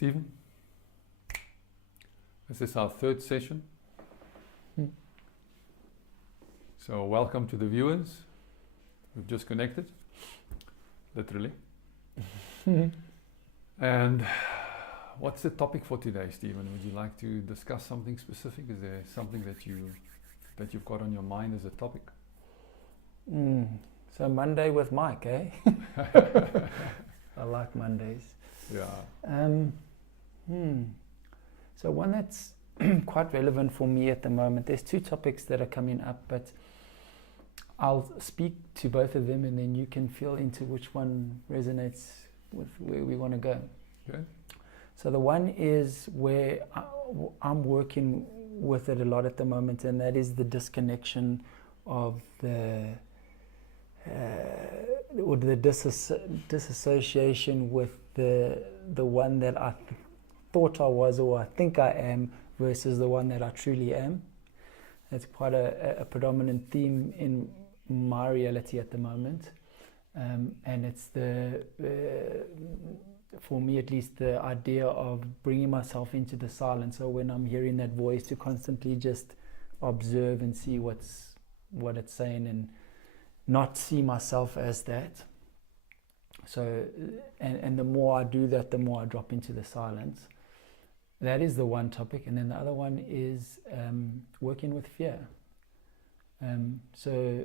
Stephen, this is our third session. So welcome to the viewers. We've just connected, literally. And what's the topic for today, Stephen? Would you like to discuss something specific? Is there something that you've got on your mind as a topic? So Monday with Mike, eh? I like Mondays. Yeah. So one that's quite relevant for me at the moment. There's two topics that are coming up, but I'll speak to both of them and then you can feel into which one resonates with where we want to go. Okay. So the one is where I'm working with it a lot at the moment, and that is the disconnection of the dissociation with the one that I thought I was or I think I am versus the one that I truly am. That's quite a predominant theme in my reality at the moment, and it's for me at least, the idea of bringing myself into the silence. So when I'm hearing that voice, to constantly just observe and see what it's saying and not see myself as that. So, and the more I do that, the more I drop into the silence. That is the one topic. And then the other one is working with fear. So,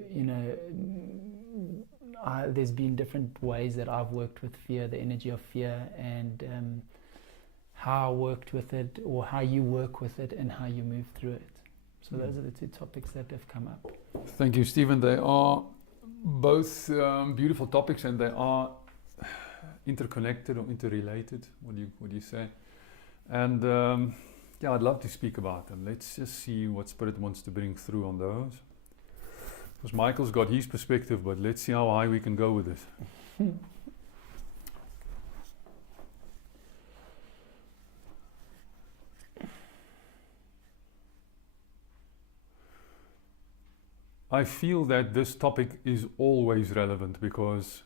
there's been different ways that I've worked with fear, the energy of fear, and how I worked with it, or how you work with it, and how you move through it. So those are the two topics that have come up. Thank you, Stephen. They are both beautiful topics, and they are interconnected or interrelated. What do you say? And yeah, I'd love to speak about them. Let's just see what Spirit wants to bring through on those. Because Michael's got his perspective, but let's see how high we can go with this. I feel that this topic is always relevant because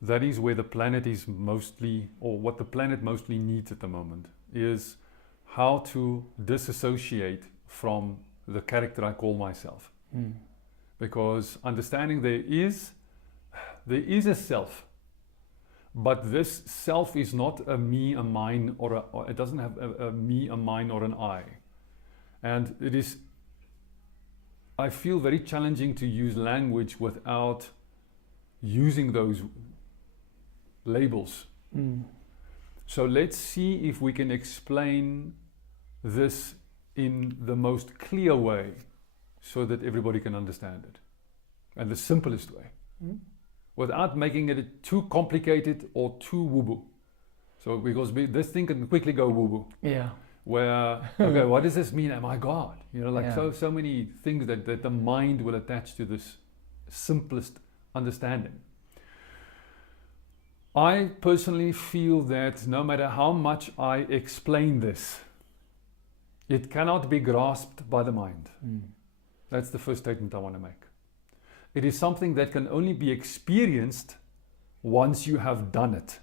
that is where the planet is mostly, or what the planet mostly needs at the moment, is how to disassociate from the character I call myself. Because understanding there is a self, but this self is not a me, a mine, or it doesn't have a me, a mine, or an I. And it is, I feel, very challenging to use language without using those labels. So let's see if we can explain this in the most clear way so that everybody can understand it, and the simplest way, without making it too complicated or too woo-woo. So because this thing can quickly go woo-woo. Yeah. Where, okay, what does this mean? Am I God? So many things that the mind will attach to this simplest understanding. I personally feel that no matter how much I explain this, it cannot be grasped by the mind. That's the first statement I want to make. It is something that can only be experienced once you have done it.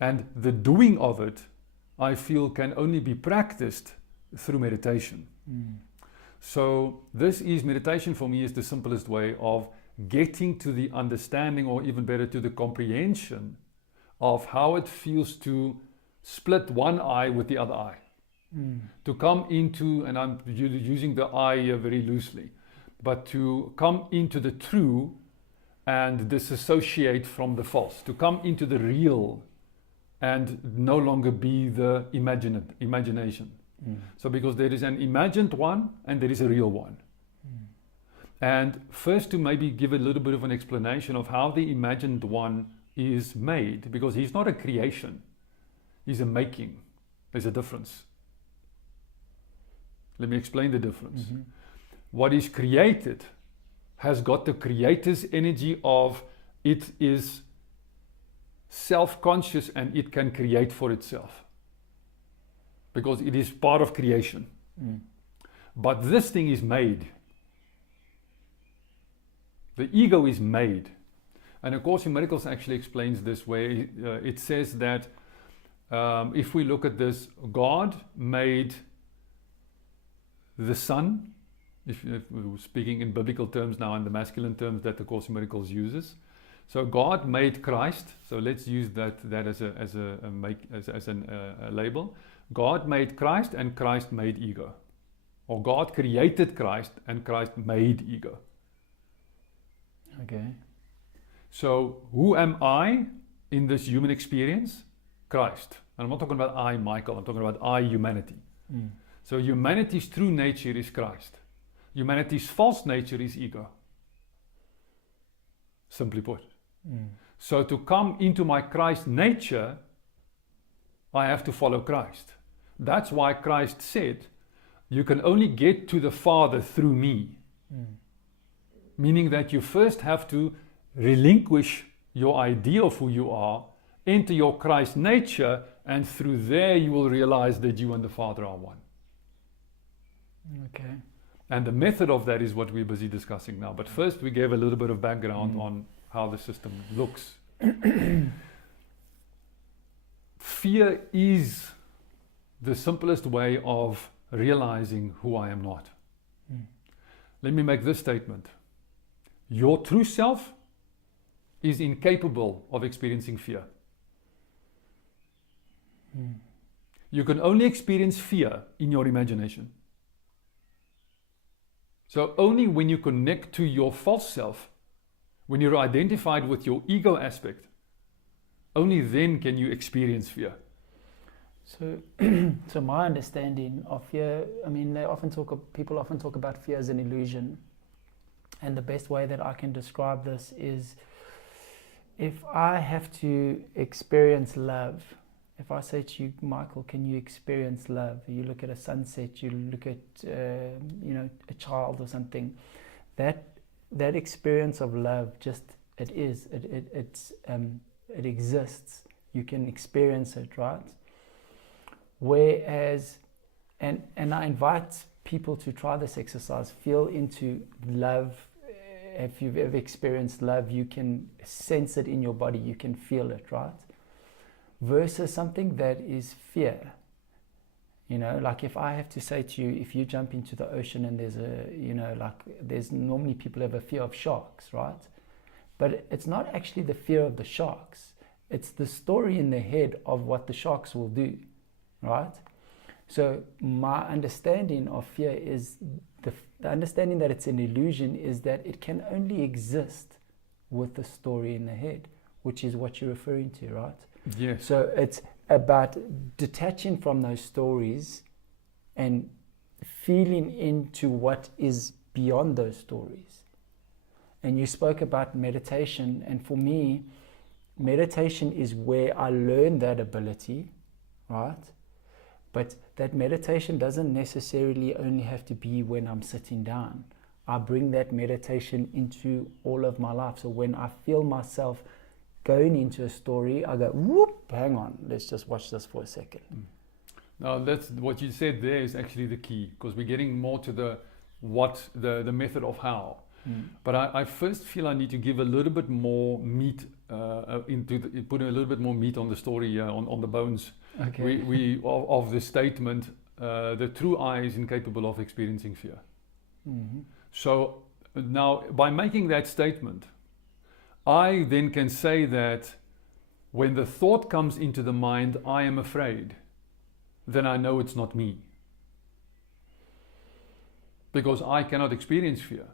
And the doing of it, I feel, can only be practiced through meditation. So this is, meditation for me is the simplest way of getting to the understanding, or even better, to the comprehension of how it feels to split one eye with the other eye. To come into, and I'm using the I here very loosely, but to come into the true and disassociate from the false, to come into the real and no longer be the imagination. So because there is an imagined one and there is a real one. And first, to maybe give a little bit of an explanation of how the imagined one is made, because he's not a creation, he's a making. There's a difference. Let me explain the difference. What is created has got the creator's energy of, it is self-conscious and it can create for itself, because it is part of creation. But this thing is made. The ego is made. And A Course in Miracles actually explains this, where it says that if we look at this, God made the Son, if we're speaking in biblical terms now, in the masculine terms that the Course in Miracles uses. So God made Christ. So let's use that as a label. God made Christ, and Christ made ego. Or God created Christ, and Christ made ego. Okay. So who am I in this human experience? Christ. And I'm not talking about I, Michael. I'm talking about I, humanity. So humanity's true nature is Christ. Humanity's false nature is ego. Simply put. So to come into my Christ nature, I have to follow Christ. That's why Christ said, you can only get to the Father through me. Meaning that you first have to relinquish your idea of who you are, enter your Christ nature, and through there you will realize that you and the Father are one. Okay. And the method of that is what we're busy discussing now. But first we gave a little bit of background on how the system looks. Fear is the simplest way of realizing who I am not. Let me make this statement. Your true self is incapable of experiencing fear. You can only experience fear in your imagination. So only when you connect to your false self, when you're identified with your ego aspect, only then can you experience fear. So, so my understanding of fear, I mean, people often talk about fear as an illusion. And the best way that I can describe this is, if I have to experience love, if I say to you, Michael, can you experience love? You look at a sunset, you look at, a child or something, that experience of love, it exists. You can experience it, right? Whereas, and I invite people to try this exercise, feel into love. If you've ever experienced love, you can sense it in your body, you can feel it, right? Versus something that is fear. Like if I have to say to you, if you jump into the ocean and there's normally people have a fear of sharks, right? But it's not actually the fear of the sharks. It's the story in the head of what the sharks will do, right? So my understanding of fear is the understanding that it's an illusion is that it can only exist with the story in the head, which is what you're referring to, right? Yes. So it's about detaching from those stories and feeling into what is beyond those stories. And you spoke about meditation, and for me, meditation is where I learn that ability, right? But that meditation doesn't necessarily only have to be when I'm sitting down. I bring that meditation into all of my life. So when I feel myself going into a story, I go, whoop, hang on, let's just watch this for a second. Now that's what you said there is actually the key, because we're getting more to the method of how. But I first feel I need to give a little bit more meat put a little bit more meat on the story, on the bones. Okay. We of the statement, the true I is incapable of experiencing fear. So now by making that statement, I then can say that when the thought comes into the mind, I am afraid, then I know it's not me. Because I cannot experience fear.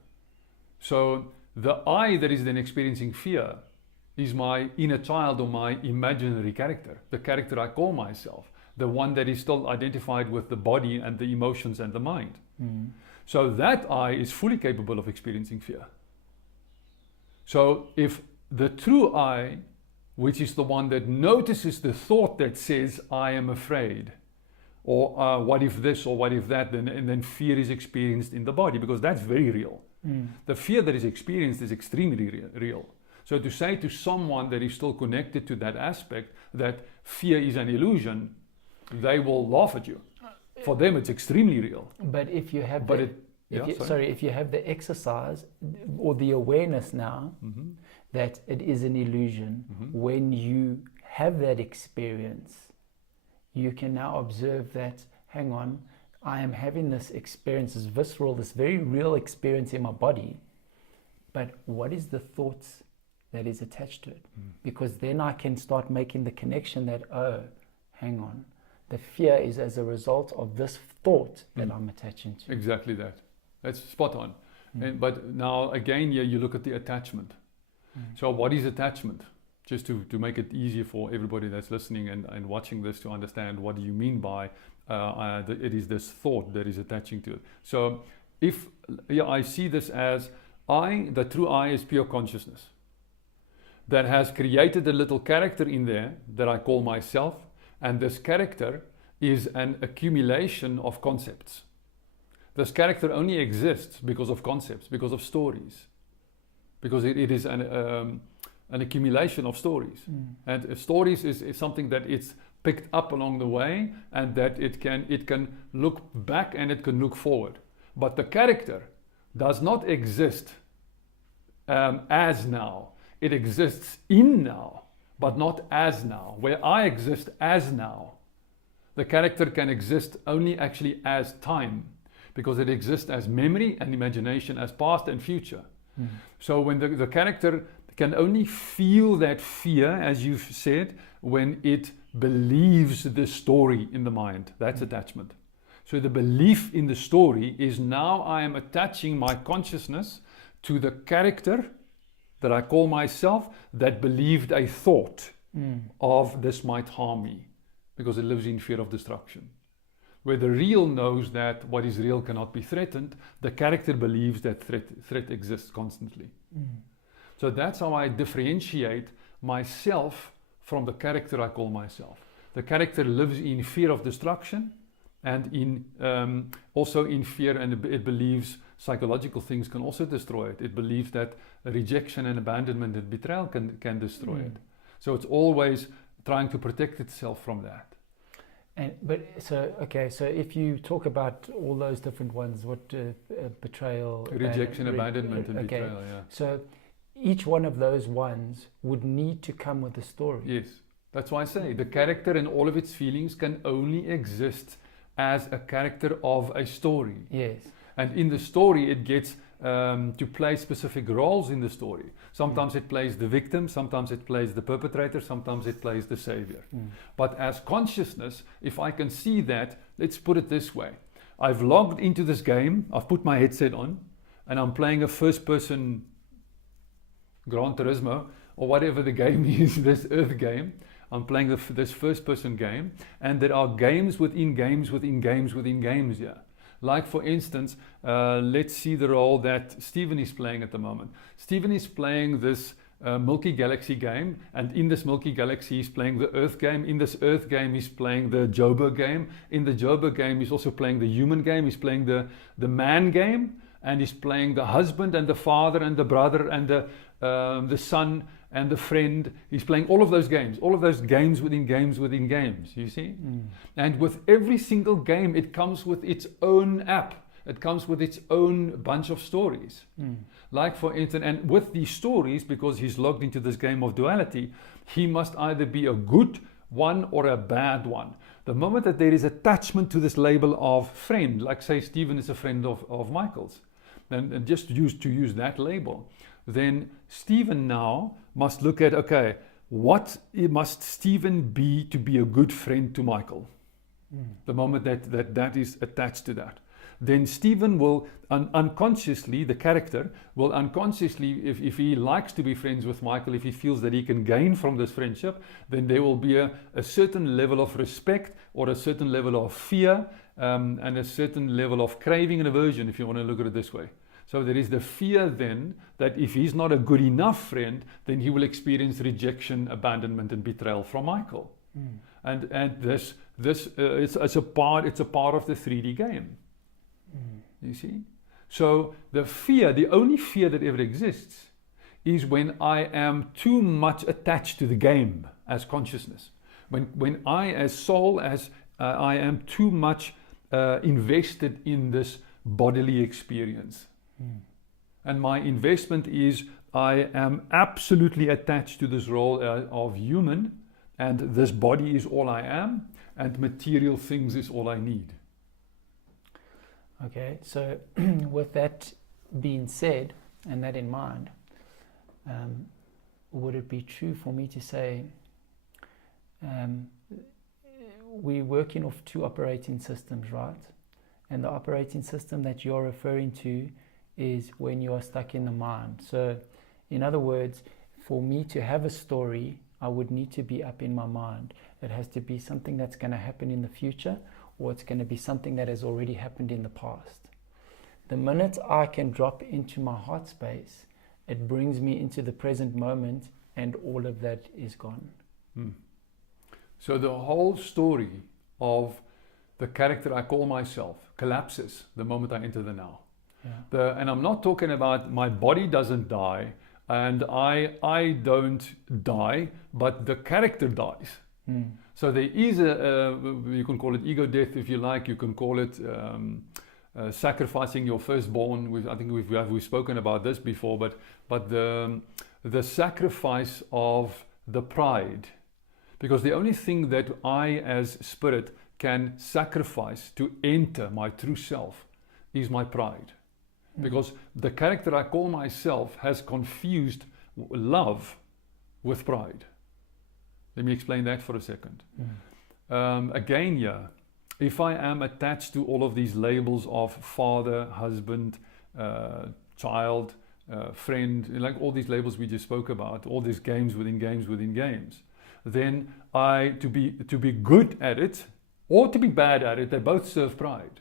So the I that is then experiencing fear is my inner child or my imaginary character, the character I call myself, the one that is still identified with the body and the emotions and the mind. So that I is fully capable of experiencing fear. So if the true I, which is the one that notices the thought that says, I am afraid, or what if this or what if that, and then fear is experienced in the body, because that's very real. The fear that is experienced is extremely real. So to say to someone that is still connected to that aspect that fear is an illusion, they will laugh at you. For them, it's extremely real. But if you have if you have the exercise or the awareness now that it is an illusion, when you have that experience, you can now observe that, hang on, I am having this experience, this visceral, this very real experience in my body, but what is the thoughts that is attached to it? Because then I can start making the connection that, oh, hang on, the fear is as a result of this thought that I'm attaching to. Exactly that. That's spot on. But now again, here you look at the attachment. So what is attachment? Just to make it easier for everybody that's listening and watching this to understand what do you mean by it is this thought that is attaching to it. So if I see this as the true I is pure consciousness that has created a little character in there that I call myself, and this character is an accumulation of concepts. This character only exists because of concepts, because of stories, because it is an accumulation of stories. And stories is something that it's picked up along the way, and that it can look back and it can look forward. But the character does not exist as now. It exists in now, but not as now. Where I exist as now, the character can exist only actually as time, because it exists as memory and imagination, as past and future. So when the character can only feel that fear, as you've said, when it believes the story in the mind. That's attachment. So the belief in the story is now I am attaching my consciousness to the character that I call myself, that believed a thought of this might harm me, because it lives in fear of destruction. Where the real knows that what is real cannot be threatened, the character believes that threat exists constantly. So that's how I differentiate myself from the character I call myself. The character lives in fear of destruction, and in also in fear, and it believes psychological things can also destroy it. It believes that rejection and abandonment and betrayal can destroy it. So it's always trying to protect itself from that. So if you talk about all those different ones, what betrayal, rejection, abandonment, and betrayal, yeah. So each one of those ones would need to come with a story. Yes, that's why I say the character and all of its feelings can only exist as a character of a story. Yes. And in the story, it gets to play specific roles in the story. Sometimes it plays the victim, sometimes it plays the perpetrator, sometimes it plays the savior. But as consciousness, if I can see that, let's put it this way. I've logged into this game, I've put my headset on, and I'm playing a first-person Gran Turismo, or whatever the game is, this Earth game. I'm playing this first-person game, and there are games within games within games within games here. Like for instance, let's see the role that Stephen is playing at the moment. Stephen is playing this Milky Galaxy game, and in this Milky Galaxy he's playing the Earth game. In this Earth game he's playing the Joburg game. In the Joburg game he's also playing the human game. He's playing the man game, and he's playing the husband and the father and the brother and the son and the friend. He's playing all of those games within games within games, you see? And with every single game, it comes with its own app. It comes with its own bunch of stories. Like for instance, and with these stories, because he's logged into this game of duality, he must either be a good one or a bad one. The moment that there is attachment to this label of friend, like say Stephen is a friend of Michael's, and just to use that label, then Stephen now must look at, okay, what must Stephen be to be a good friend to Michael? The moment that is attached to that. Then Stephen will unconsciously, the character will unconsciously, if he likes to be friends with Michael, if he feels that he can gain from this friendship, then there will be a certain level of respect or a certain level of fear and a certain level of craving and aversion, if you want to look at it this way. So there is the fear then that if he's not a good enough friend, then he will experience rejection, abandonment, and betrayal from Michael. And this it's a part of the 3D game. You see? So the fear, the only fear that ever exists, is when I am too much attached to the game as consciousness. When I as soul, I am too much invested in this bodily experience. And my investment is I am absolutely attached to this role of human, and this body is all I am, and material things is all I need. Okay, so with that being said, and that in mind, would it be true for me to say we're working off two operating systems, right? And the operating system that you're referring to is when you are stuck in the mind. So in other words, for me to have a story, I would need to be up in my mind. It has to be something that's going to happen in the future, or it's going to be something that has already happened in the past. The minute I can drop into my heart space, it brings me into the present moment, and all of that is gone. So the whole story of the character I call myself collapses the moment I enter the now. Yeah. And I'm not talking about my body doesn't die and I don't die, but the character dies. So there is you can call it ego death if you like, you can call it sacrificing your firstborn. I think we've spoken about this before, but the sacrifice of the pride, because the only thing that I as spirit can sacrifice to enter my true self is my pride. Because the character I call myself has confused love with pride. Let me explain that for a second. Again, if I am attached to all of these labels of father, husband, child, friend, like all these labels we just spoke about, all these games within games within games, then to be good at it or to be bad at it, they both serve pride.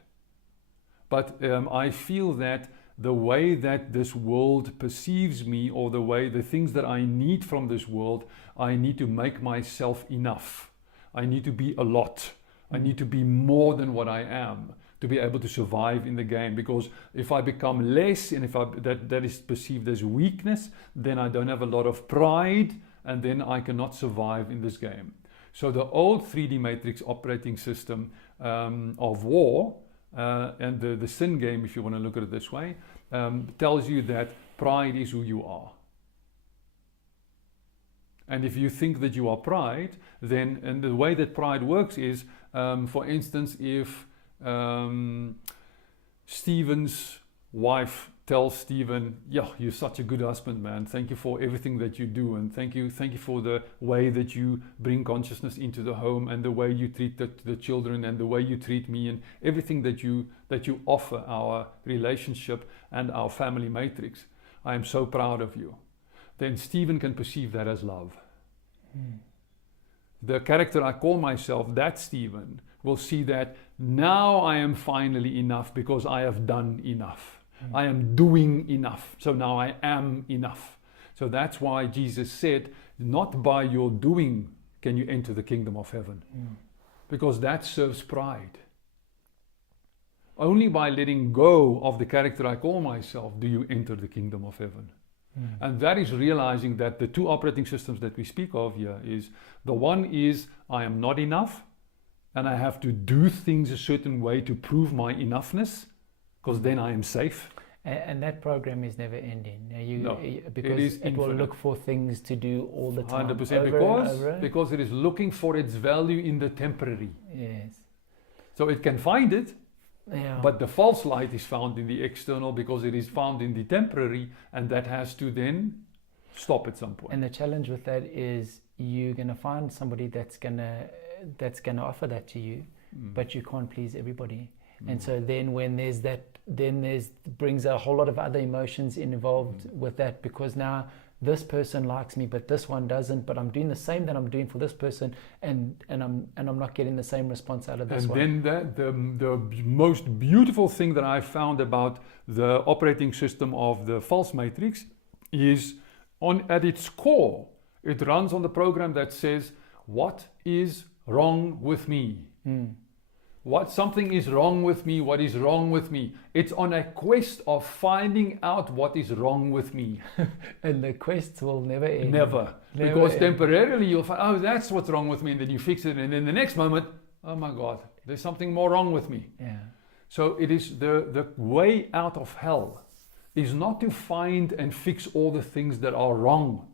But I feel that the way that this world perceives me, or the things that I need from this world, I need to make myself enough. I need to be a lot. I need to be more than what I am to be able to survive in the game. Because if I become less, and if that is perceived as weakness, then I don't have a lot of pride, and then I cannot survive in this game. So the old 3D matrix operating system of war, and the sin game, if you want to look at it this way, tells you that pride is who you are. And if you think that you are pride, then, and the way that pride works is, for instance, if Stephen's wife tells Stephen, yeah, you're such a good husband, man. Thank you for everything that you do, and thank you for the way that you bring consciousness into the home, and the way you treat the children, and the way you treat me, and everything that you offer our relationship and our family matrix. I am so proud of you. Then Stephen can perceive that as love. The character I call myself, that Stephen, will see that now I am finally enough because I have done enough. I am doing enough. So now I am enough. So that's why Jesus said, not by your doing can you enter the kingdom of heaven. Because that serves pride. Only by letting go of the character I call myself do you enter the kingdom of heaven. And that is realizing that the two operating systems that we speak of here is, the one is I am not enough and I have to do things a certain way to prove my enoughness, because then I am safe. And that program is never ending. Because it will look for things to do all the time. 100%, because it is looking for its value in the temporary. Yes. So it can find it, yeah. But the false light is found in the external, because it is found in the temporary, and that has to then stop at some point. And the challenge with that is you're going to find somebody that's going to offer that to you, but you can't please everybody. And so then when there's that, brings a whole lot of other emotions involved with that, because now this person likes me, but this one doesn't, but I'm doing the same that I'm doing for this person, and I'm not getting the same response out of this one. And then the most beautiful thing that I found about the operating system of the false matrix is, at its core, it runs on the program that says, what is wrong with me? Something is wrong with me. What is wrong with me? It's on a quest of finding out what is wrong with me. And the quest will never end. Never because end. Temporarily you'll find, oh, that's what's wrong with me, and then you fix it, and then the next moment, oh my God, there's something more wrong with me. Yeah. So it is the way out of hell is not to find and fix all the things that are wrong.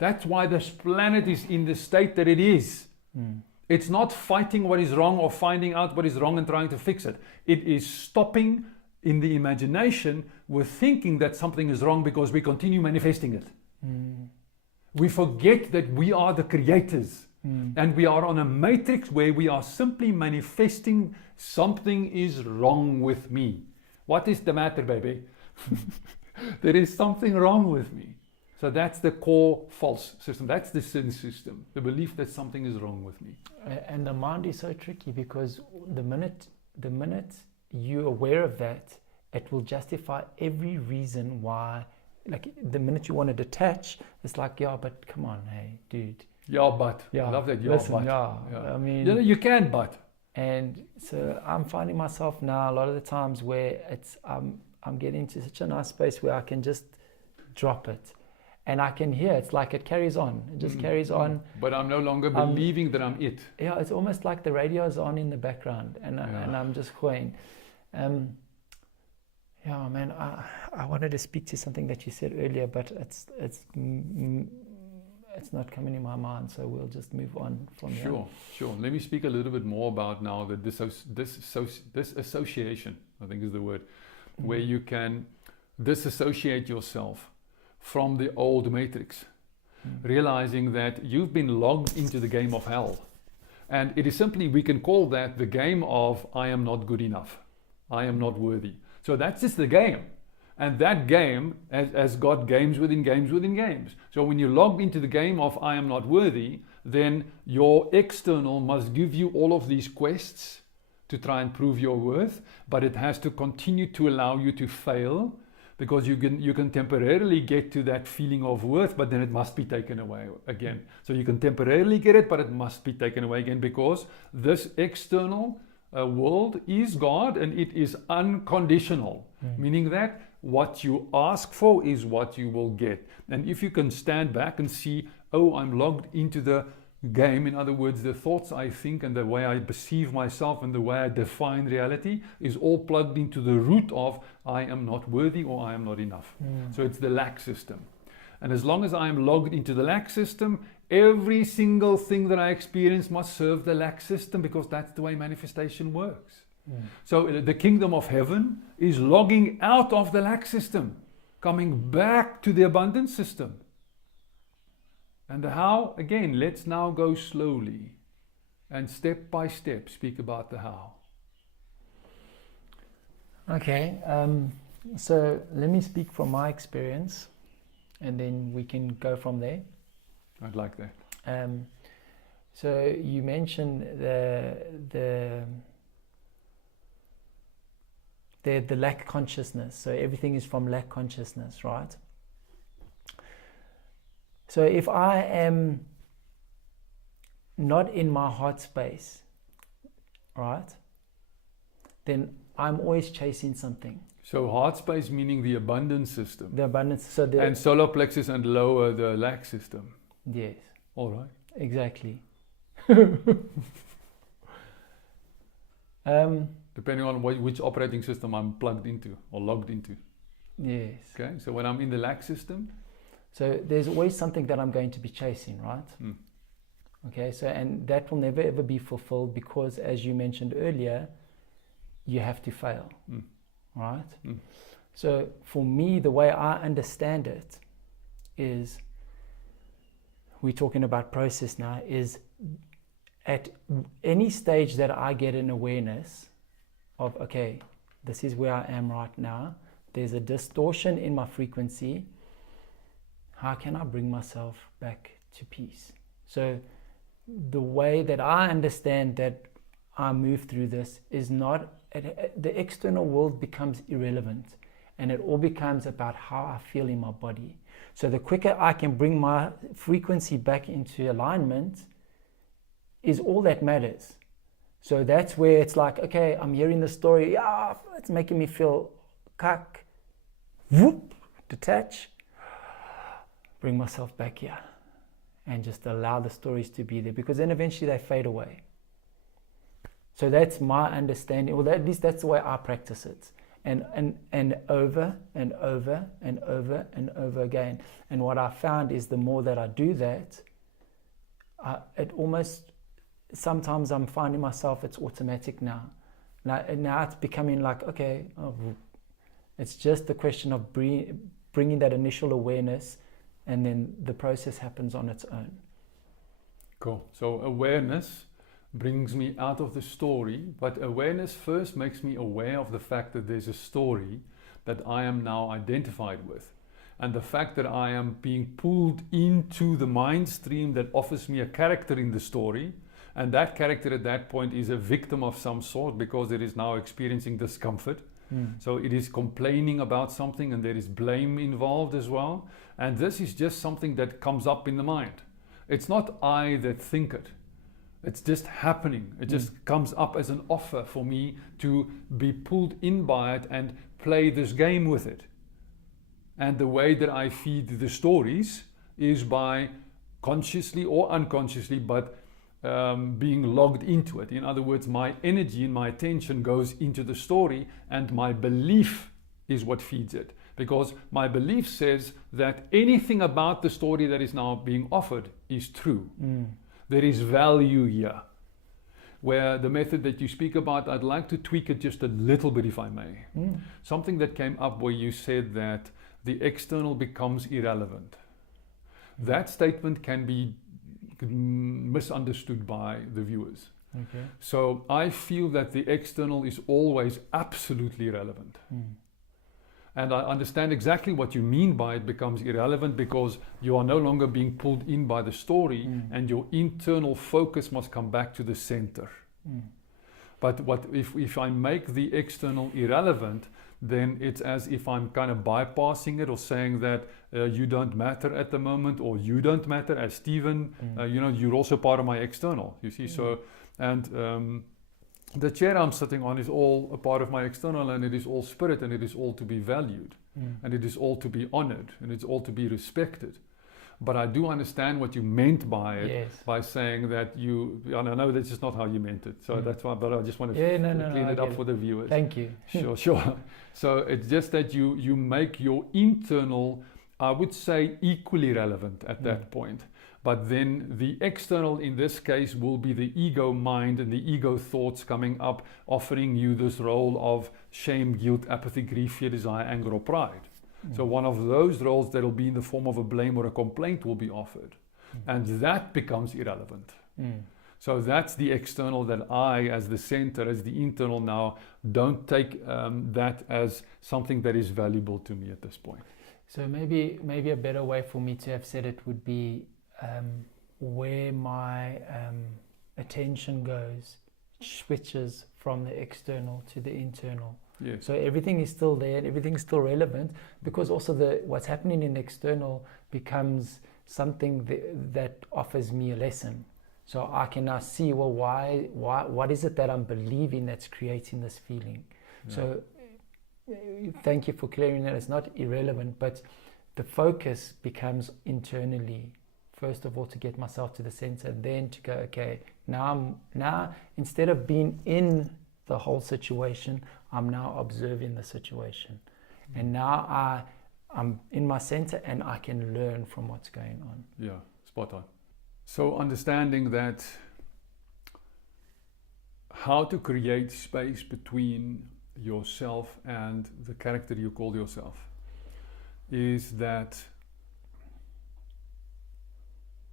That's why this planet is in the state that it is. It's not fighting what is wrong or finding out what is wrong and trying to fix it. It is stopping in the imagination with thinking that something is wrong because we continue manifesting it. We forget that we are the creators. And we are on a matrix where we are simply manifesting something is wrong with me. What is the matter, baby? There is something wrong with me. So that's the core false system. That's the sin system. The belief that something is wrong with me. And the mind is so tricky because the minute you're aware of that, it will justify every reason why. Like the minute you want to detach, it's like, yeah, but come on, hey, dude. Yeah, but. Yeah, I love that. Yeah, listen, but. yeah. I mean, you can, but. And so I'm finding myself now a lot of the times where it's I'm getting to such a nice space where I can just drop it. And I can hear it's like it carries on. It just carries on. But I'm no longer believing that I'm it. Yeah, it's almost like the radio is on in the background and I'm just going. Yeah, man, I wanted to speak to something that you said earlier, but it's not coming in my mind, so we'll just move on from here. Sure. Let me speak a little bit more about now the dissociation, I think is the word, where you can disassociate yourself from the old matrix, realizing that you've been logged into the game of hell. And it is simply, we can call that the game of I am not good enough. I am not worthy. So that's just the game. And that game has got games within games within games. So when you're logged into the game of I am not worthy, then your external must give you all of these quests to try and prove your worth, but it has to continue to allow you to fail, because you can temporarily get to that feeling of worth, but then it must be taken away again. So you can temporarily get it, but it must be taken away again, because this external world is God and it is unconditional, meaning that what you ask for is what you will get. And if you can stand back and see, oh, I'm logged into the game, in other words, the thoughts I think and the way I perceive myself and the way I define reality is all plugged into the root of I am not worthy or I am not enough. So it's the lack system. And as long as I am logged into the lack system, every single thing that I experience must serve the lack system, because that's the way manifestation works. So the kingdom of heaven is logging out of the lack system, coming back to the abundance system. And the how, again, let's now go slowly and step by step speak about the how. Okay, so let me speak from my experience and then we can go from there. I'd like that. So you mentioned the lack consciousness. So everything is from lack consciousness, right? So if I am not in my heart space, right, then I'm always chasing something. So heart space meaning the abundance system. The abundance. So and solar plexus and lower the lack system. Yes. All right. Exactly. Depending on which operating system I'm plugged into or logged into. Yes. Okay. So when I'm in the lack system. So there's always something that I'm going to be chasing, right? Okay. So, and that will never ever be fulfilled because, as you mentioned earlier, you have to fail, right? So for me, the way I understand it is, we're talking about process now, is at any stage that I get an awareness of, okay, this is where I am right now, there's a distortion in my frequency, how can I bring myself back to peace? So the way that I understand that I move through this is not, the external world becomes irrelevant and it all becomes about how I feel in my body. So the quicker I can bring my frequency back into alignment is all that matters. So that's where it's like, okay, I'm hearing the story, yeah, it's making me feel kak, whoop, detach, bring myself back here and just allow the stories to be there, because then eventually they fade away. So that's my understanding, or at least that's the way I practice it. and over and over and over and over again. And what I found is the more that I do that, it almost, sometimes I'm finding myself, it's automatic now. Now it's becoming like, okay, it's just the question of bringing that initial awareness, and then the process happens on its own. Cool. So awareness brings me out of the story, but awareness first makes me aware of the fact that there's a story that I am now identified with. And the fact that I am being pulled into the mind stream that offers me a character in the story, and that character at that point is a victim of some sort because it is now experiencing discomfort. So it is complaining about something, and there is blame involved as well. And this is just something that comes up in the mind. It's not I that think it. It's just happening. It just comes up as an offer for me to be pulled in by it and play this game with it. And the way that I feed the stories is by consciously or unconsciously, but being logged into it. In other words, my energy and my attention goes into the story, and my belief is what feeds it. Because my belief says that anything about the story that is now being offered is true. There is value here. Where the method that you speak about, I'd like to tweak it just a little bit, if I may. Something that came up where you said that the external becomes irrelevant. That statement can be misunderstood by the viewers. Okay. So I feel that the external is always absolutely irrelevant. And I understand exactly what you mean by it becomes irrelevant, because you are no longer being pulled in by the story, and your internal focus must come back to the center. But if I make the external irrelevant, then it's as if I'm kind of bypassing it, or saying that you don't matter at the moment, or you don't matter as Stephen, you're also part of my external, you see. So, and the chair I'm sitting on is all a part of my external, and it is all spirit, and it is all to be valued, and it is all to be honored, and it's all to be respected. But I do understand what you meant by it, by saying that and I know this is not how you meant it, so that's why, but I just want to clean it up for the viewers. Thank you. Sure. So it's just that you make your internal, I would say, equally relevant at that point. But then the external in this case will be the ego mind and the ego thoughts coming up, offering you this role of shame, guilt, apathy, grief, fear, desire, anger, or pride. So one of those roles that will be in the form of a blame or a complaint will be offered. And that becomes irrelevant. So that's the external that I, as the center, as the internal now, don't take that as something that is valuable to me at this point. So maybe a better way for me to have said it would be where my attention goes, switches from the external to the internal. Yes. So everything is still there, and everything's still relevant, because also what's happening in the external becomes something that offers me a lesson. So I can now see, well, what is it that I'm believing that's creating this feeling? Yeah. So thank you for clearing that. It's not irrelevant, but the focus becomes internally. First of all, to get myself to the center, then to go, okay, now instead of being in the whole situation, I'm now observing the situation. And now I'm in my center, and I can learn from what's going on. Yeah, spot on. So understanding that how to create space between yourself and the character you call yourself is that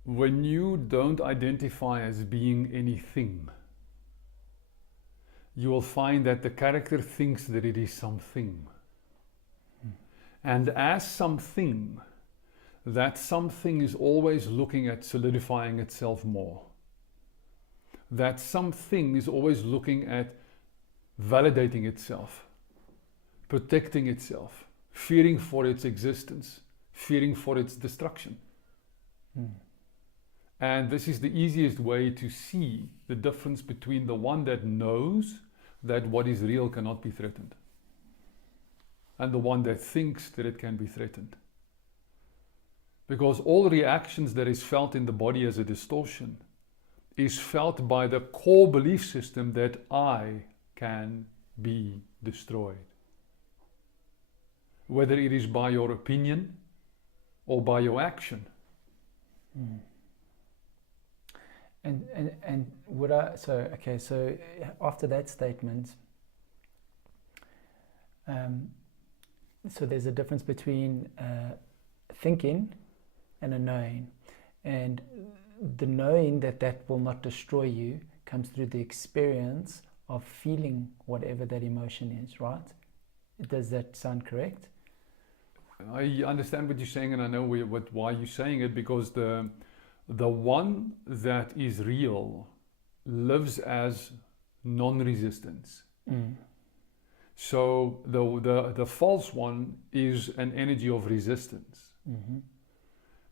when you don't identify as being anything, you will find that the character thinks that it is something. And as something, that something is always looking at solidifying itself more. That something is always looking at validating itself, protecting itself, fearing for its existence, fearing for its destruction. And this is the easiest way to see the difference between the one that knows that what is real cannot be threatened, and the one that thinks that it can be threatened. Because all reactions that is felt in the body as a distortion is felt by the core belief system that I can be destroyed. whether it is by your opinion or by your action. And would I, so after that statement, so there's a difference between thinking and a knowing, and the knowing that will not destroy you comes through the experience of feeling whatever that emotion is, right? Does that sound correct? I understand what you're saying, and I know why you're saying it, because the one that is real lives as non-resistance. So the false one is an energy of resistance.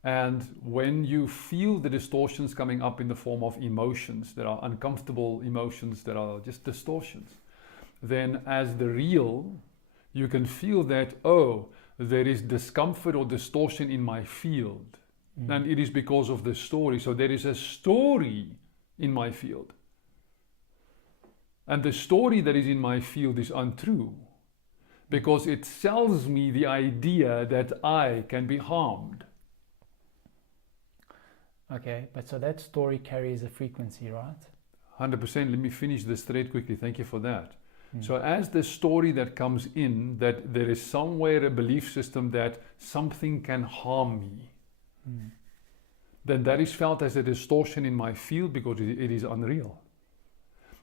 And when you feel the distortions coming up in the form of emotions that are uncomfortable emotions that are just distortions, then as the real, you can feel that, oh, there is discomfort or distortion in my field. And it is because of the story. So there is a story in my field. And the story that is in my field is untrue, because it sells me the idea that I can be harmed. Okay, but so that story carries a frequency, right? 100%. Let me finish this thread quickly. Thank you for that. So as the story that comes in, that there is somewhere a belief system that something can harm me, then that is felt as a distortion in my field because it is unreal.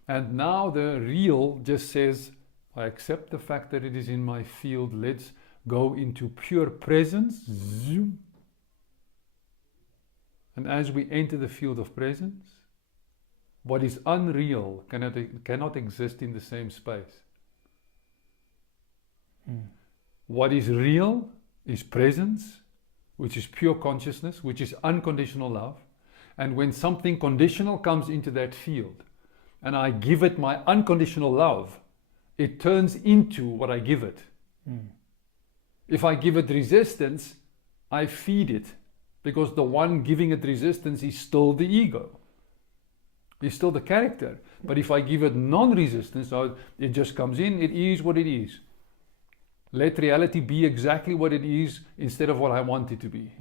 And now the real just says, I accept the fact that it is in my field. Let's go into pure presence. Zoom. And as we enter the field of presence, what is unreal cannot exist in the same space. What is real is presence, which is pure consciousness, which is unconditional love. And when something conditional comes into that field, and I give it my unconditional love, it turns into what I give it. If I give it resistance, I feed it, because the one giving it resistance is still the ego. It's still the character. But if I give it non-resistance, so it just comes in, it is what it is. Let reality be exactly what it is instead of what I want it to be.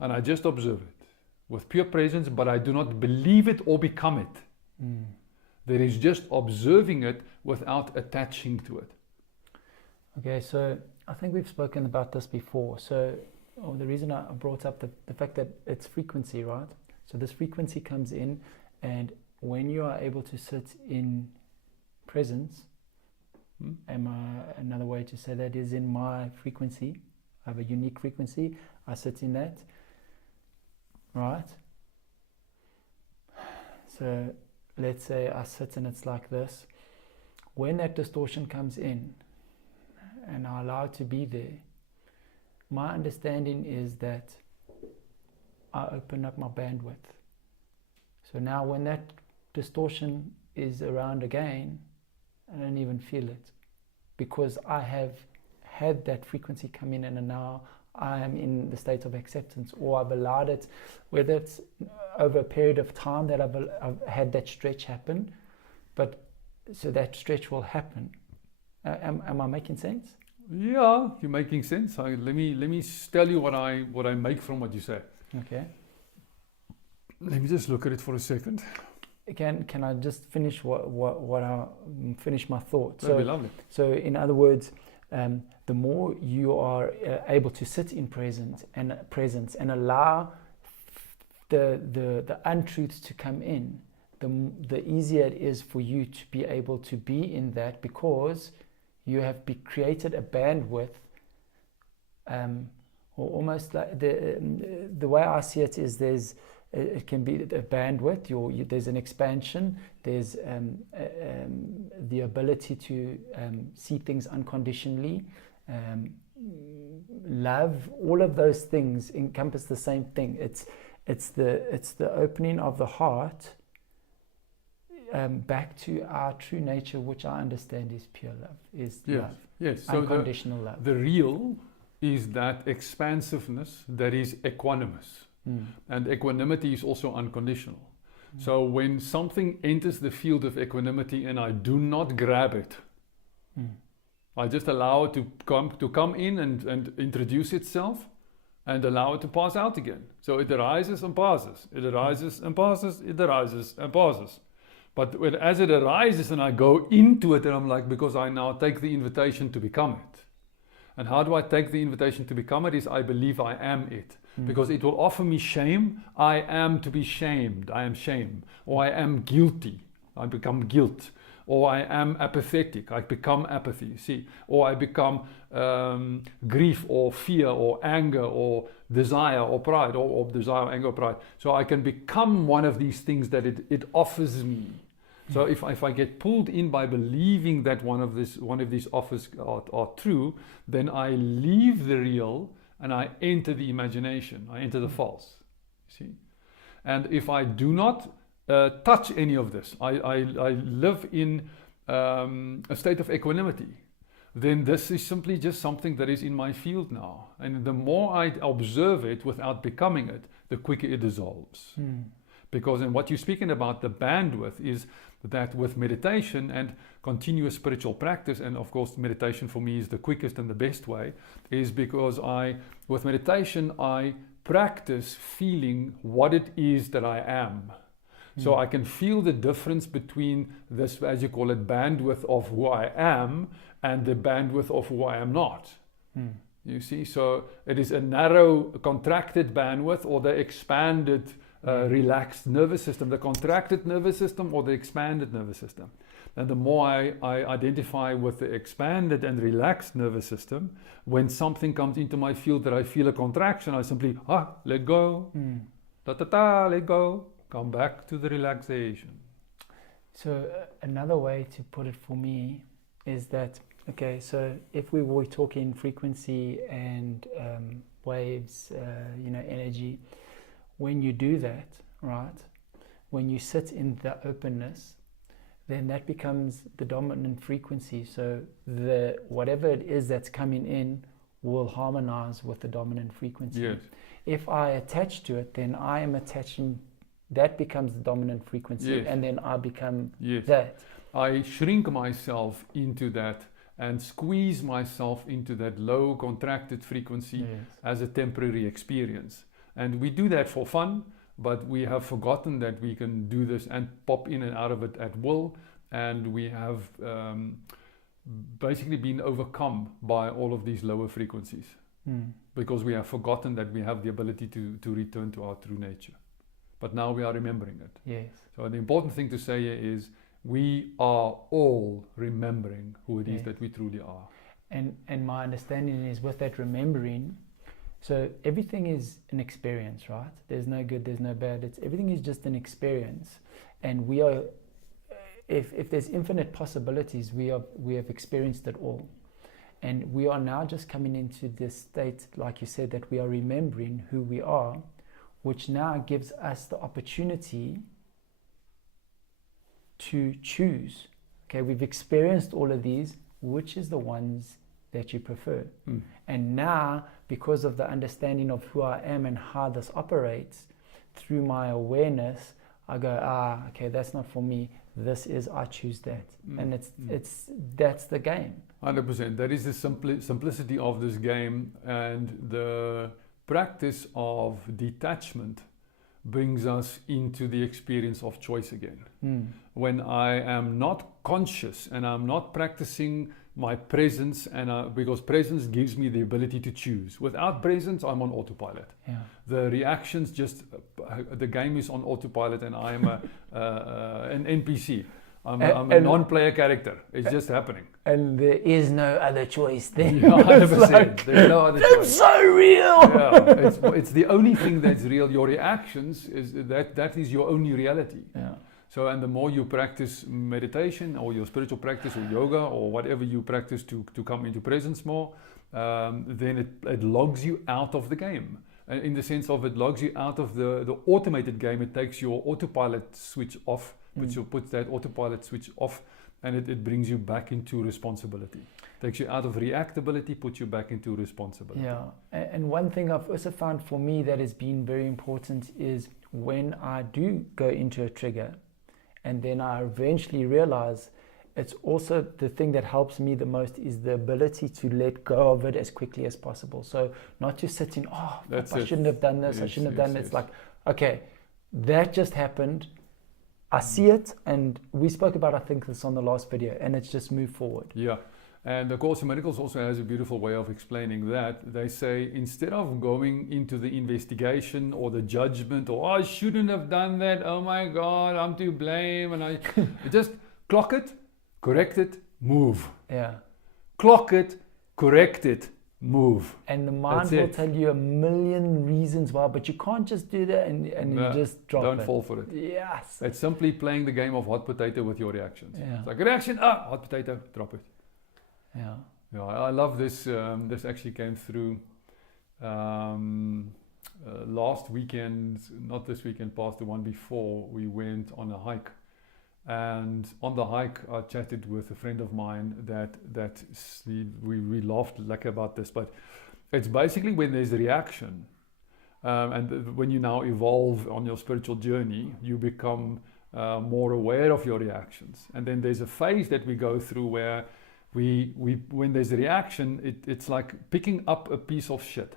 And I just observe it with pure presence, but I do not believe it or become it. There is just observing it without attaching to it. Okay, so I think we've spoken about this before. So the reason I brought up the fact that it's frequency, right? So this frequency comes in, and when you are able to sit in presence, another way to say that is in my frequency. I have a unique frequency. I sit in that, right? So let's say I sit and it's like this. When that distortion comes in and I allow it to be there, my understanding is that I open up my bandwidth. So now when that distortion is around again, I don't even feel it, because I have had that frequency come in, and now I am in the state of acceptance, or I've allowed it, whether it's over a period of time that I've had that stretch happen, but so that stretch will happen. Am I making sense? Yeah, you're making sense. Let me tell you what I make from what you say. Okay. Let me just look at it for a second. Can I just finish what I finish my thought? That'd be lovely. So in other words, the more you are able to sit in presence and allow the untruths to come in, the easier it is for you to be able to be in that, because you have created a bandwidth, or almost like the way I see it is it can be a bandwidth. There's an expansion. There's the ability to see things unconditionally. Love, all of those things encompass the same thing. It's the opening of the heart back to our true nature, which I understand is pure love, love. Yes. So unconditional love. The real is that expansiveness that is equanimous. And equanimity is also unconditional. So when something enters the field of equanimity and I do not grab it, I just allow it to come in and introduce itself, and allow it to pass out again. So it arises and passes. It arises and passes. It arises and passes. But as it arises and I go into it, and I'm like, because I now take the invitation to become it. And how do I take the invitation to become it? Is I believe I am it. Because it will offer me shame. I am to be shamed. I am shame. Or I am guilty. I become guilt. Or I am apathetic. I become apathy, you see. Or I become grief or fear or anger or desire or pride, or desire, anger, or pride. So I can become one of these things that it offers me. So if I get pulled in by believing that one of these offers are true, then I leave the real and I enter the imagination. I enter the false. You see? And if I do not touch any of this, I live in a state of equanimity, then this is simply just something that is in my field now. And the more I observe it without becoming it, the quicker it dissolves. Because in what you're speaking about, the bandwidth, is that with meditation and continuous spiritual practice, and of course meditation for me is the quickest and the best way, is because with meditation I practice feeling what it is that I am. So I can feel the difference between this, as you call it, bandwidth of who I am and the bandwidth of who I am not. You see, so it is a narrow, contracted bandwidth, or the expanded, relaxed nervous system, the contracted nervous system or the expanded nervous system. And the more I identify with the expanded and relaxed nervous system, when something comes into my field that I feel a contraction, I simply, let go, let go. Come back to the relaxation. So another way to put it for me is that, okay, so if we were talking frequency and waves, energy, when you do that, right, when you sit in the openness, then that becomes the dominant frequency. So whatever it is that's coming in will harmonize with the dominant frequency. Yes. If I attach to it, then I am attaching. That becomes the dominant frequency, yes. And then I become that. I shrink myself into that and squeeze myself into that low contracted frequency as a temporary experience. And we do that for fun, but we have forgotten that we can do this and pop in and out of it at will. And we have basically been overcome by all of these lower frequencies because we have forgotten that we have the ability to return to our true nature. But now we are remembering it. Yes. So the important thing to say here is we are all remembering who it is that we truly are. And my understanding is with that remembering, so everything is an experience, right? There's no good, there's no bad. Everything is just an experience. And we are, if there's infinite possibilities, we have experienced it all. And we are now just coming into this state, like you said, that we are remembering who we are, which now gives us the opportunity to choose. Okay, we've experienced all of these, which is the ones that you prefer? And now, because of the understanding of who I am and how this operates, through my awareness, I go, okay, that's not for me. This is, I choose that. And that's the game. 100%. That is the simplicity of this game, and the practice of detachment brings us into the experience of choice again. When I am not conscious and I'm not practicing my presence, and because presence gives me the ability to choose. Without presence, I'm on autopilot. The reactions the game is on autopilot, and I am an NPC. I'm a non-player character. It's just happening. And there is no other choice then. 100%. There's no other choice. It's so real. It's the only thing that's real. Your reactions that is your only reality. So, and the more you practice meditation or your spiritual practice or yoga or whatever you practice to come into presence more, then it logs you out of the game. In the sense of it logs you out of the automated game. It takes your autopilot switch off. Puts that autopilot switch off, and it brings you back into responsibility. Takes you out of reactability, puts you back into responsibility. Yeah, and one thing I've also found for me that has been very important is when I do go into a trigger, and then I eventually realize it's also the thing that helps me the most is the ability to let go of it as quickly as possible. So not to sit in, I shouldn't have done this, I shouldn't have done this. It's like, okay, that just happened. I see it, and we spoke about, I think, this on the last video, and it's just move forward. Yeah. And the Course in Miracles also has a beautiful way of explaining that. They say, instead of going into the investigation or the judgment, or I shouldn't have done that, oh my God, I'm to blame, and I just clock it, correct it, move. Yeah. Clock it, correct it, move. And the mind will tell you a million reasons why, but you can't just do that and you just drop it. Don't fall for it. Yes. It's simply playing the game of hot potato with your reactions. Yeah. It's like reaction, hot potato, drop it. Yeah. Yeah, I love this. This actually came through last weekend, not this weekend past, the one before. We went on a hike. And on the hike, I chatted with a friend of mine that we laughed like about this, but it's basically when there's a reaction, and when you now evolve on your spiritual journey, you become more aware of your reactions. And then there's a phase that we go through where we when there's a reaction, it's like picking up a piece of shit,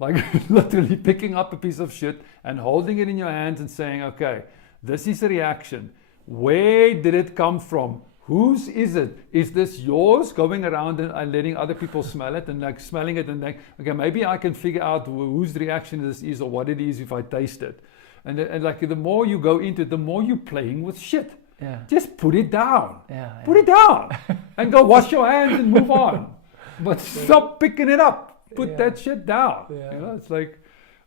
like literally picking up a piece of shit and holding it in your hands and saying, okay, this is a reaction. Where did it come from? Whose is it? Is this yours, going around and letting other people smell it and like smelling it and like, okay, maybe I can figure out whose reaction this is or what it is if I taste it. And like the more you go into it, the more you're playing with shit. Yeah. Just put it down. Yeah, put it down and go wash your hands and move on. But stop picking it up. Put that shit down. Yeah. You know, it's like,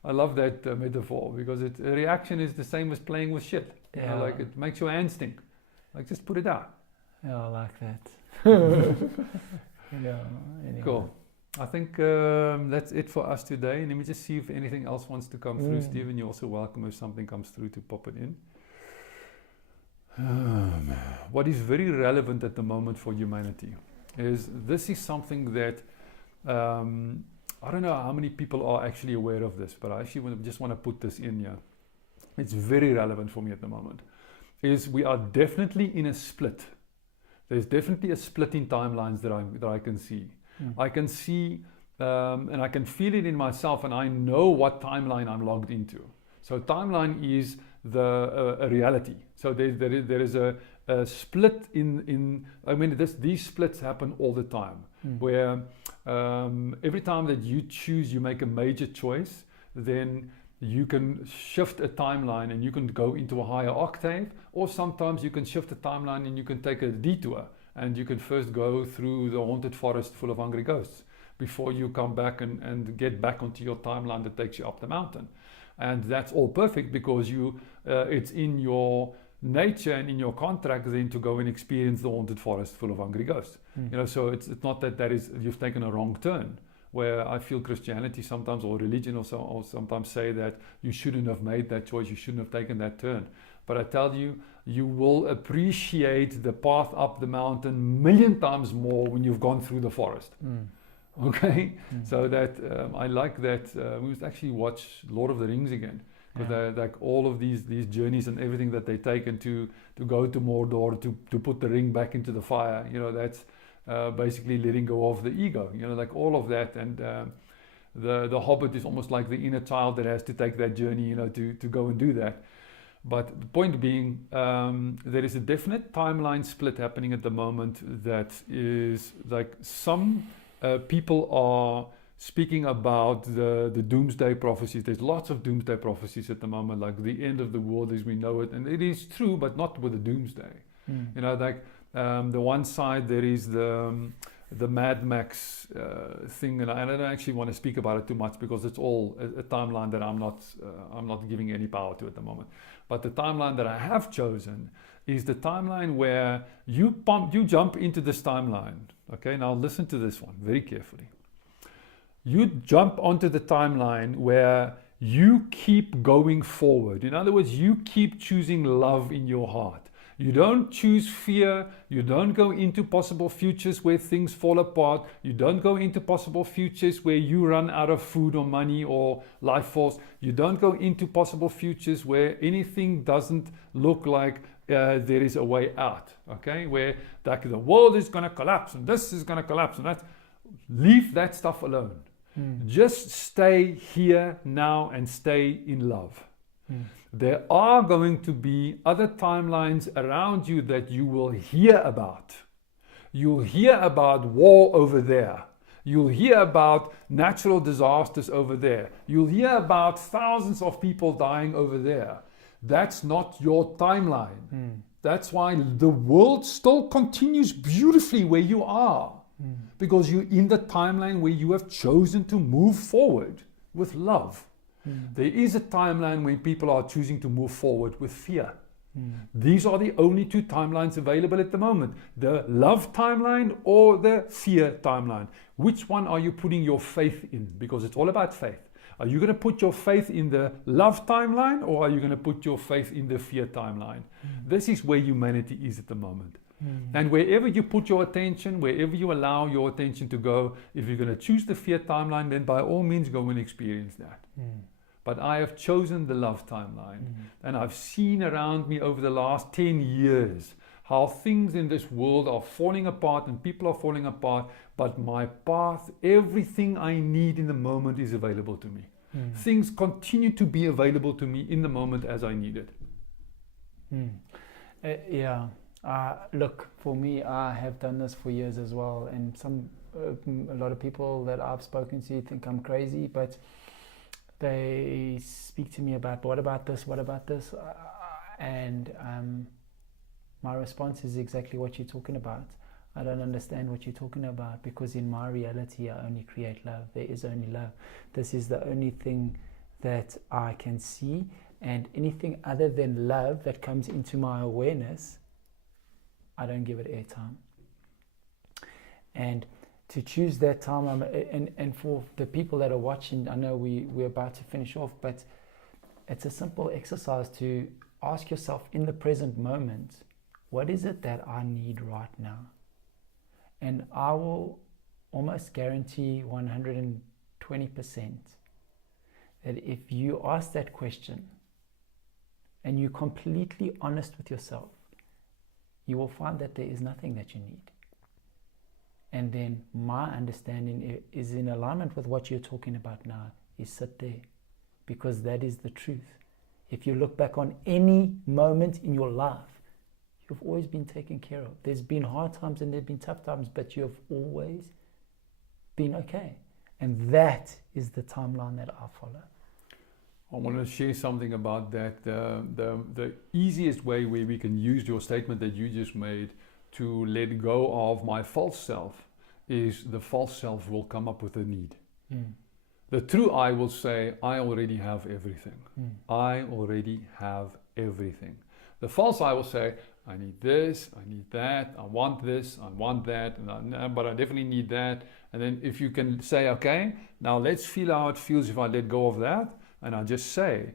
I love that metaphor because a reaction is the same as playing with shit. You know, like it makes your hands stink. Like just put it out. Yeah, I like that. Yeah. Anyway. Cool. I think that's it for us today. Let me just see if anything else wants to come through. Stephen, you're also welcome if something comes through to pop it in. What is very relevant at the moment for humanity is this is something that I don't know how many people are actually aware of this, but I actually just want to put this in here. It's very relevant for me at the moment. Is we are definitely in a split. There's definitely a split in timelines that I can see. I can see and I can feel it in myself, and I know what timeline I'm logged into. So timeline is a reality. So there is a split in I mean these splits happen all the time, where every time that you choose, you make a major choice, then you can shift a timeline and you can go into a higher octave, or sometimes you can shift a timeline and you can take a detour and you can first go through the haunted forest full of hungry ghosts before you come back and get back onto your timeline that takes you up the mountain. And that's all perfect because it's in your nature and in your contract then to go and experience the haunted forest full of hungry ghosts. You know, so it's not that is you've taken a wrong turn. Where I feel Christianity sometimes, or religion or sometimes say that you shouldn't have made that choice, you shouldn't have taken that turn. But I tell you, you will appreciate the path up the mountain 1,000,000 times more when you've gone through the forest. Okay? So that I like that. We must actually watch Lord of the Rings again. Because like all of these journeys and everything that they take and to go to Mordor, to put the ring back into the fire, you know, that's basically letting go of the ego, you know, like all of that. And the Hobbit is almost like the inner child that has to take that journey, you know, to go and do that. But the point being, there is a definite timeline split happening at the moment that is like some people are speaking about the doomsday prophecies. There's lots of doomsday prophecies at the moment, like the end of the world as we know it. And it is true, but not with the doomsday. You know, like the one side there is the Mad Max thing, and I don't actually want to speak about it too much because it's all a timeline that I'm not giving any power to at the moment. But the timeline that I have chosen is the timeline where you jump into this timeline. Okay, now listen to this one very carefully. You jump onto the timeline where you keep going forward. In other words, you keep choosing love in your heart. You don't choose fear. You don't go into possible futures where things fall apart. You don't go into possible futures where you run out of food or money or life force. You don't go into possible futures where anything doesn't look like there is a way out, okay? Where like the world is going to collapse and this is going to collapse and that. Leave that stuff alone. Just stay here now and stay in love. There are going to be other timelines around you that you will hear about. You'll hear about war over there. You'll hear about natural disasters over there. You'll hear about thousands of people dying over there. That's not your timeline. That's why the world still continues beautifully where you are. Because you're in the timeline where you have chosen to move forward with love. There is a timeline when people are choosing to move forward with fear. These are the only two timelines available at the moment. The love timeline or the fear timeline. Which one are you putting your faith in? Because it's all about faith. Are you going to put your faith in the love timeline or are you going to put your faith in the fear timeline? This is where humanity is at the moment. And wherever you put your attention, wherever you allow your attention to go, if you're going to choose the fear timeline, then by all means go and experience that. But I have chosen the love timeline. And I've seen around me over the last 10 years how things in this world are falling apart and people are falling apart. But my path, everything I need in the moment is available to me. Things continue to be available to me in the moment as I need it. Look, for me, I have done this for years as well. And a lot of people that I've spoken to think I'm crazy, but they speak to me about, what about this? And my response is exactly what you're talking about. I don't understand what you're talking about because in my reality, I only create love. There is only love. This is the only thing that I can see, and anything other than love that comes into my awareness, I don't give it airtime. And to choose that time, and for the people that are watching, I know we're about to finish off, but it's a simple exercise to ask yourself in the present moment, what is it that I need right now? And I will almost guarantee 120% that if you ask that question and you're completely honest with yourself, you will find that there is nothing that you need. And then my understanding is in alignment with what you're talking about now, is sit there, because that is the truth. If you look back on any moment in your life, you've always been taken care of. There's been hard times and there've been tough times, but you have always been okay. And that is the timeline that I follow. I want to share something about that. The easiest way where we can use your statement that you just made to let go of my false self is the false self will come up with a need. The true I will say, I already have everything. I already have everything. The false I will say, I need this, I need that, I want this, I want that, but I definitely need that. And then if you can say, okay, now let's feel how it feels if I let go of that. And I just say,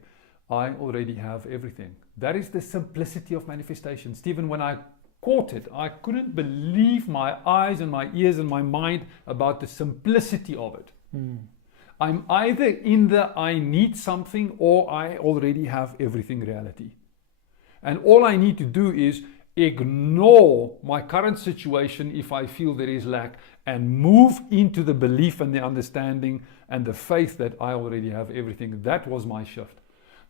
I already have everything. That is the simplicity of manifestation. Stephen, when I caught it, I couldn't believe my eyes and my ears and my mind about the simplicity of it. I'm either in the I need something or I already have everything reality. And all I need to do is ignore my current situation if I feel there is lack and move into the belief and the understanding and the faith that I already have everything. That was my shift.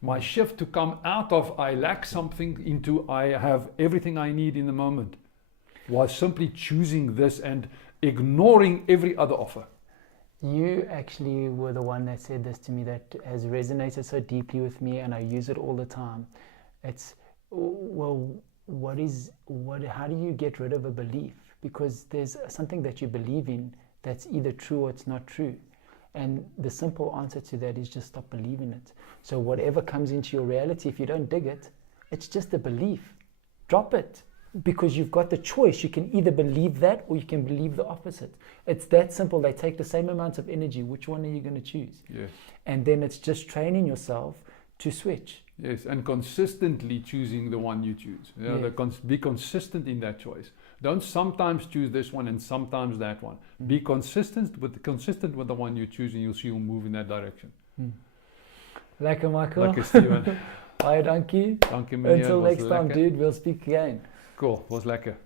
My shift to come out of I lack something into I have everything I need in the moment was simply choosing this and ignoring every other offer. You actually were the one that said this to me that has resonated so deeply with me, and I use it all the time. It's, well, how do you get rid of a belief? Because there's something that you believe in that's either true or it's not true. And the simple answer to that is just stop believing it. So whatever comes into your reality, if you don't dig it, it's just a belief. Drop it. Because you've got the choice. You can either believe that or you can believe the opposite. It's that simple. They take the same amount of energy. Which one are you going to choose? Yes. And then it's just training yourself to switch. Yes, and consistently choosing the one you choose. You know, Yes. Be consistent in that choice. Don't sometimes choose this one and sometimes that one. Be consistent with the one you choose, and you'll see you'll move in that direction. Lekker, Michael. Lekker, Steven. Baie dankie. Dankie meneer. Until was next time, lekker. dude. We'll speak again. Cool, was lekker.